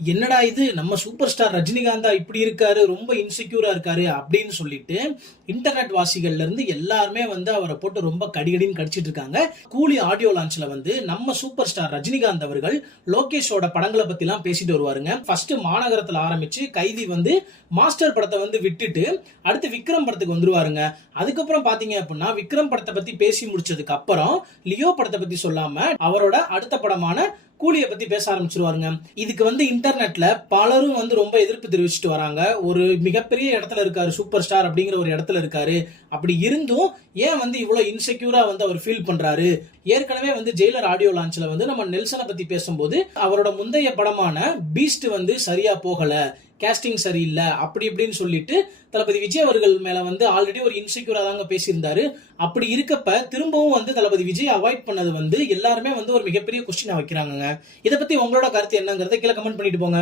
என்னடா இது நம்ம சூப்பர் ஸ்டார் ரஜினிகாந்தா இப்படி இருக்காரு, ரொம்ப இன்செக்யூரா இருக்காரு அப்படின்னு சொல்லிட்டு இன்டர்நெட் வாசிகள்ல இருந்து எல்லாருமே வந்து அவரை போட்டு ரொம்ப கடிகடின்னு கடிச்சிட்டு இருக்காங்க. கூலி ஆடியோ லான்ச்ல வந்து நம்ம சூப்பர் ஸ்டார் ரஜினிகாந்த் அவர்கள் லோகேஷோட படங்களை பத்தி எல்லாம் பேசிட்டு வருவாருங்க. ஃபர்ஸ்ட் மாநகரத்துல ஆரம்பிச்சு கைதி வந்து மாஸ்டர் படத்தை வந்து விட்டுட்டு அடுத்து விக்ரம் படத்துக்கு வந்துருவாருங்க. அதுக்கப்புறம் பாத்தீங்க அப்படின்னா விக்ரம் படத்தை பத்தி பேசி முடிச்சதுக்கு அப்புறம் லியோ படத்தை பத்தி சொல்லாம அவரோட அடுத்த படமான கூலியை பத்தி பேச ஆரம்பிச்சிருவாருங்க. இதுக்கு வந்து இன்டர்நெட்ல பலரும் வந்து ரொம்ப எதிர்ப்பு தெரிவிச்சுட்டு வராங்க. ஒரு மிகப்பெரிய இடத்துல இருக்காரு, சூப்பர் ஸ்டார் அப்படிங்கிற ஒரு இடத்துல இருக்காரு. அப்படி இருந்தும் ஏன் வந்து இவ்வளவு இன்செக்யூரா வந்து அவர் ஃபீல் பண்றாரு? ஏற்கனவே வந்து ஜெயிலர் ஆடியோ லான்ச்ல வந்து நம்ம நெல்சனை பத்தி பேசும்போது அவரோட முந்தைய படமான பீஸ்ட் வந்து சரியா போகல, கேஸ்டிங் சரியில்லை அப்படி இப்படின்னு சொல்லிட்டு தளபதி விஜய் அவர்கள் மேல வந்து ஆல்ரெடி ஒரு இன்செக்யூரா தாங்க பேசியிருந்தாரு. அப்படி இருக்கப்ப திரும்பவும் வந்து தளபதி விஜய் அவாய்ட் பண்ணது வந்து எல்லாருமே வந்து ஒரு மிகப்பெரிய கொஸ்டினா வைக்கிறாங்க. இதை பத்தி உங்களோட கருத்து என்னங்கறத கீழே கமெண்ட் பண்ணிட்டு போங்க.